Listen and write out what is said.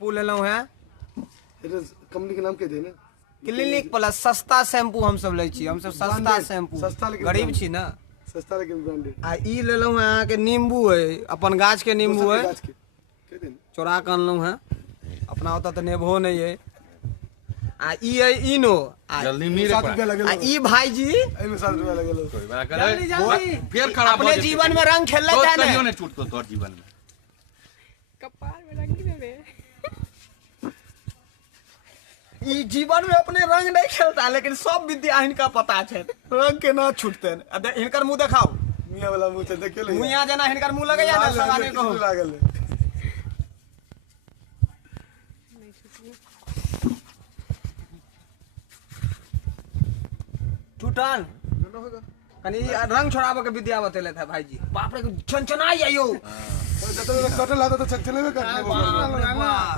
Shampoo ले लो है company के नाम के देने क्लिनिक प्लस सस्ता शैम्पू हम सब ले छी, हम सब सस्ता शैम्पू, सस्ता लेकिन गरीब छी ना। सस्ता लेकिन ब्रांडेड आ ई ले लो है अहाँ के नींबू है, अपन गाछ के नींबू है, गाछ के देने चोरा के अनलू है, अपना होता तो नेबो नहीं है। आ ई है इनो, आ जल्दी मेरे 7 रुपया लगे ई भाईजी एमे 7 रुपया लगे लो जल्दी जल्दी फिर खराब अपने जीवन में रंग खेल लेते हैं कहियो ना। नहीं छूटतो तोर जीवन में। कपाल में रंगी दे रे। ई जीवन में अपने रंग नहीं खेलता, लेकिन सब विद्या इनका पता है, रंग के ना छूटते हैं। इनकर मुंह दिखाओ, मियां वाला मुंह से देखे ले मुंह यहाँ जना इनकर मुंह लगे या ना सवाने को लागल छूटल कनी रंग छोड़ाबे के विद्या बतेले था भाईजी। बाप रे छनछनाई आयो जतने कटल आता तो चले बाप रे बाप।